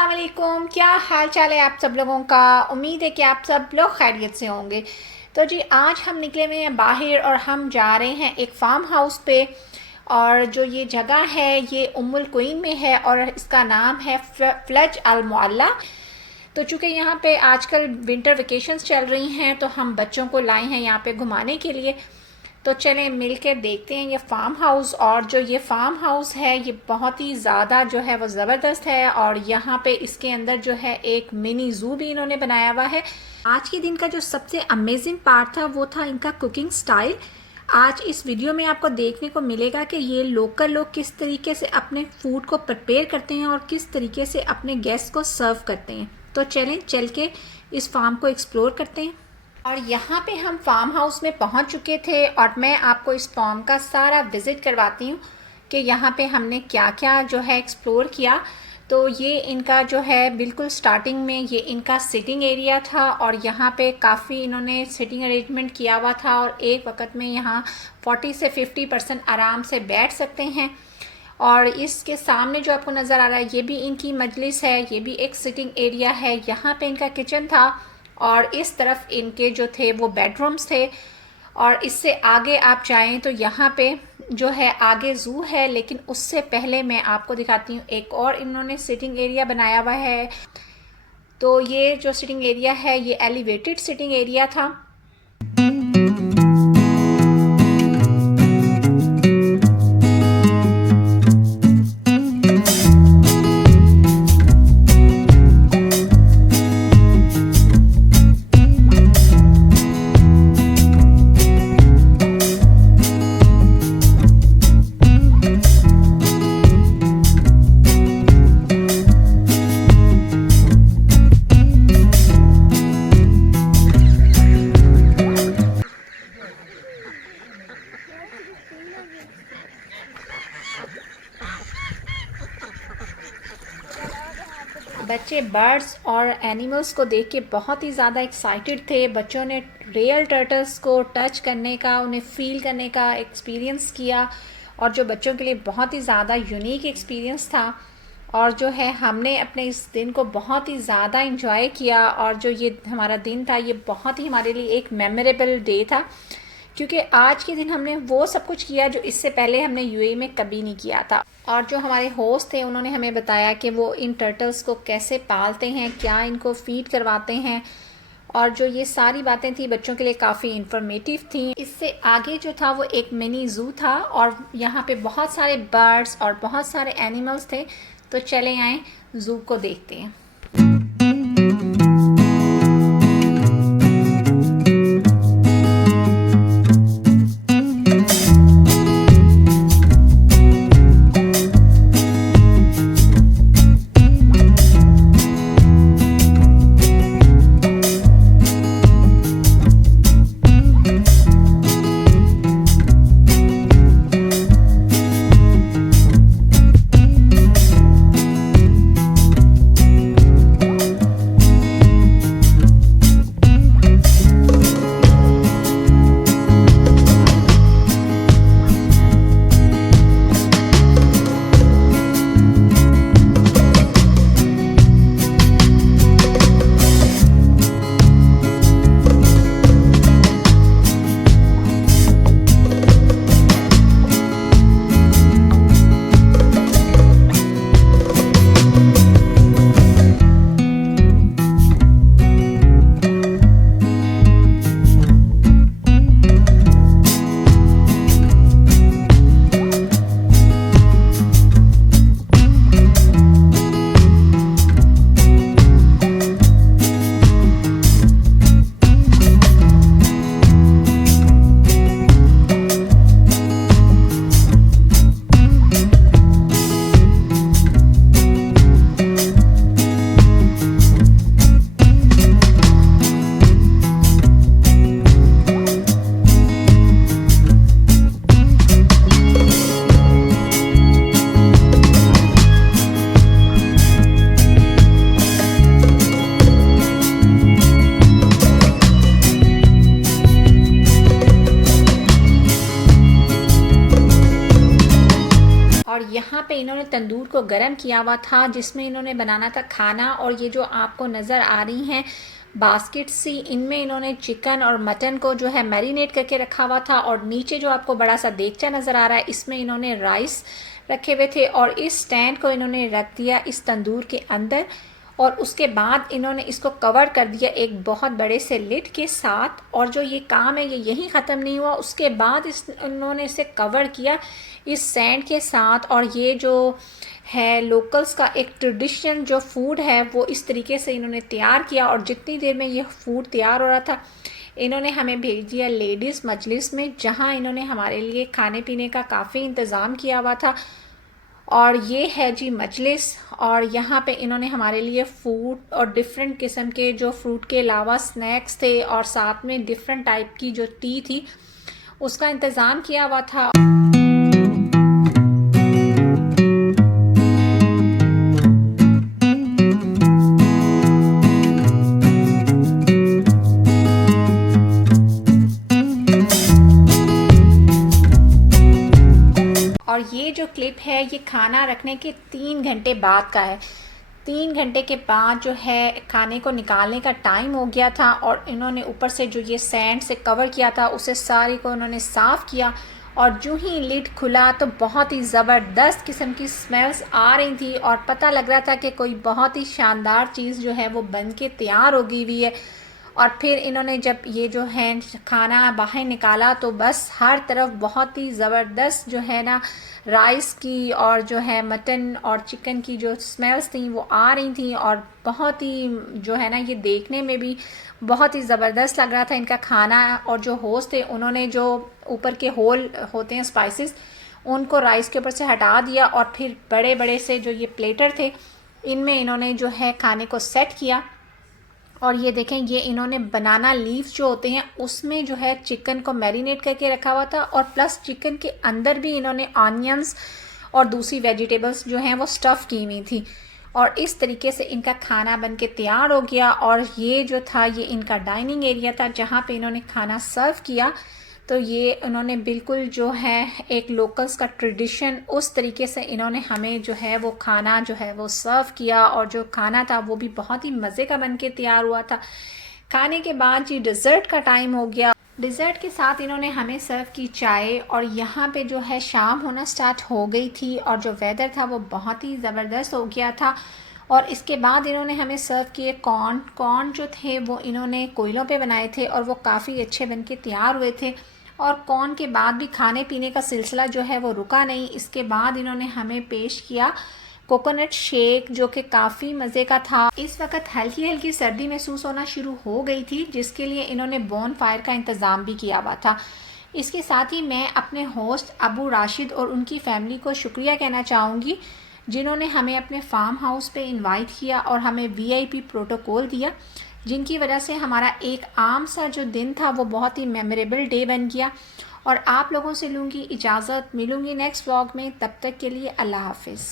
अस्सलाम वालेकुम। क्या हाल चाल है आप सब लोगों का। उम्मीद है कि आप सब लोग खैरियत से होंगे। तो जी आज हम निकले हुए हैं बाहर और हम जा रहे हैं एक फार्म हाउस पे। और जो ये जगह है ये उम्मुल क्वीन में है और इसका नाम है फ्लज अल मुअल्ला। तो चूँकि यहाँ पे आजकल विंटर वेकेशंस चल रही हैं तो हम बच्चों को लाए हैं यहाँ पे घुमाने के लिए। तो चलें मिलकर देखते हैं ये फार्म हाउस। और जो ये फार्म हाउस है ये बहुत ही ज़्यादा जो है वो ज़बरदस्त है। और यहाँ पे इसके अंदर जो है एक मिनी ज़ू भी इन्होंने बनाया हुआ है। आज के दिन का जो सबसे अमेजिंग पार्ट था वो था इनका कुकिंग स्टाइल। आज इस वीडियो में आपको देखने को मिलेगा कि ये लोकल लोग किस तरीके से अपने फूड को प्रिपेयर करते हैं और किस तरीके से अपने गेस्ट को सर्व करते हैं। तो चलें चल के इस फार्म को एक्सप्लोर करते हैं। और यहाँ पे हम फार्म हाउस में पहुँच चुके थे और मैं आपको इस फार्म का सारा विज़िट करवाती हूँ कि यहाँ पे हमने क्या क्या जो है एक्सप्लोर किया। तो ये इनका जो है बिल्कुल स्टार्टिंग में ये इनका सिटिंग एरिया था और यहाँ पे काफ़ी इन्होंने सिटिंग अरेंजमेंट किया हुआ था और एक वक्त में यहाँ 40 से 50% आराम से बैठ सकते हैं। और इसके सामने जो आपको नज़र आ रहा है ये भी इनकी मजलिस है, ये भी एक सिटिंग एरिया है। यहाँ पे इनका किचन था और इस तरफ इनके जो थे वो बेडरूम्स थे। और इससे आगे आप जाएं तो यहाँ पे जो है आगे ज़ू है, लेकिन उससे पहले मैं आपको दिखाती हूँ एक और इन्होंने सिटिंग एरिया बनाया हुआ है। तो ये जो सिटिंग एरिया है ये एलिवेटेड सिटिंग एरिया था। बच्चे बर्ड्स और एनिमल्स को देख के बहुत ही ज़्यादा एक्साइटेड थे। बच्चों ने रियल टर्टल्स को टच करने का, उन्हें फ़ील करने का एक्सपीरियंस किया और जो बच्चों के लिए बहुत ही ज़्यादा यूनिक एक्सपीरियंस था। और जो है हमने अपने इस दिन को बहुत ही ज़्यादा इंजॉय किया। और जो ये हमारा दिन था ये बहुत ही हमारे लिए एक मेमोरेबल डे था, क्योंकि आज के दिन हमने वो सब कुछ किया जो इससे पहले हमने यूएई में कभी नहीं किया था। और जो हमारे होस्ट थे उन्होंने हमें बताया कि वो इन टर्टल्स को कैसे पालते हैं, क्या इनको फीड करवाते हैं। और जो ये सारी बातें थी बच्चों के लिए काफ़ी इंफॉर्मेटिव थी। इससे आगे जो था वो एक मिनी ज़ू था और यहाँ पे बहुत सारे बर्ड्स और बहुत सारे एनिमल्स थे। तो चले आए ज़ू को देखते हैं। इन्होंने तंदूर को गर्म किया हुआ था जिसमें इन्होंने बनाना था खाना। और ये जो आपको नज़र आ रही हैं बास्केट सी, इनमें इन्होंने चिकन और मटन को जो है मैरिनेट करके रखा हुआ था। और नीचे जो आपको बड़ा सा देगचा नज़र आ रहा है इसमें इन्होंने राइस रखे हुए थे और इस स्टैंड को इन्होंने रख दिया इस तंदूर के अंदर। और उसके बाद इन्होंने इसको कवर कर दिया एक बहुत बड़े से लिड के साथ। और जो ये काम है ये यहीं ख़त्म नहीं हुआ, उसके बाद इन्होंने इसे कवर किया इस सैंड के साथ। और ये जो है लोकल्स का एक ट्रेडिशन जो फूड है वो इस तरीके से इन्होंने तैयार किया। और जितनी देर में ये फूड तैयार हो रहा था इन्होंने हमें भेज दिया लेडीज़ मजलिस में, जहाँ इन्होंने हमारे लिए खाने पीने का काफ़ी इंतज़ाम किया हुआ था। और ये है जी मजलिस, और यहाँ पे इन्होंने हमारे लिए फ़ूड और डिफरेंट किस्म के जो फ्रूट के अलावा स्नैक्स थे और साथ में डिफरेंट टाइप की जो टी थी उसका इंतज़ाम किया हुआ था। और ये जो क्लिप है ये खाना रखने के 3 घंटे बाद का है। 3 घंटे के बाद जो है खाने को निकालने का टाइम हो गया था और इन्होंने ऊपर से जो ये सैंड से कवर किया था उसे सारी को इन्होंने साफ़ किया। और जो ही लिड खुला तो बहुत ही ज़बरदस्त किस्म की स्मेल्स आ रही थी और पता लग रहा था कि कोई बहुत ही शानदार चीज़ जो है वो बन के तैयार हो गई हुई है। और फिर इन्होंने जब ये जो है खाना बाहर निकाला तो बस हर तरफ बहुत ही ज़बरदस्त जो है ना राइस की और जो है मटन और चिकन की जो स्मेल्स थी वो आ रही थी। और बहुत ही जो है ना ये देखने में भी बहुत ही ज़बरदस्त लग रहा था इनका खाना। और जो होस्ट थे उन्होंने जो ऊपर के होल होते हैं स्पाइसेस उनको राइस के ऊपर से हटा दिया और फिर बड़े बड़े से जो ये प्लेटर थे इनमें इन्होंने जो है खाने को सेट किया। और ये देखें ये इन्होंने बनाना लीव्स जो होते हैं उसमें जो है चिकन को मैरिनेट करके रखा हुआ था और प्लस चिकन के अंदर भी इन्होंने ऑनियंस और दूसरी वेजिटेबल्स जो हैं वो स्टफ़ की हुई थी। और इस तरीके से इनका खाना बन के तैयार हो गया। और ये जो था ये इनका डाइनिंग एरिया था जहाँ पे इन्होंने खाना सर्व किया। तो ये उन्होंने बिल्कुल जो है एक लोकल्स का ट्रेडिशन उस तरीके से इन्होंने हमें जो है वो खाना जो है वो सर्व किया। और जो खाना था वो भी बहुत ही मज़े का बन के तैयार हुआ था। खाने के बाद जी डिज़र्ट का टाइम हो गया। डिज़र्ट के साथ इन्होंने हमें सर्व की चाय। और यहाँ पे जो है शाम होना स्टार्ट हो गई थी और जो वेदर था वो बहुत ही ज़बरदस्त हो गया था। और इसके बाद इन्होंने हमें सर्व किए कॉर्न जो थे वो इन्होंने कोयलों पे बनाए थे और वो काफ़ी अच्छे बन के तैयार हुए थे। और कॉर्न के बाद भी खाने पीने का सिलसिला जो है वो रुका नहीं। इसके बाद इन्होंने हमें पेश किया कोकोनट शेक जो कि काफ़ी मज़े का था। इस वक्त हल्की हल्की सर्दी महसूस होना शुरू हो गई थी जिसके लिए इन्होंने बोन फायर का इंतज़ाम भी किया हुआ था। इसके साथ ही मैं अपने होस्ट अबू राशिद और उनकी फ़ैमिली को शुक्रिया कहना चाहूँगी जिन्होंने हमें अपने फार्म हाउस पे इनवाइट किया और हमें VIP प्रोटोकॉल दिया, जिनकी वजह से हमारा एक आम सा जो दिन था वो बहुत ही मेमोरेबल डे बन गया। और आप लोगों से लूँगी इजाज़त, मिलूँगी नेक्स्ट व्लॉग में, तब तक के लिए अल्लाह हाफिज़।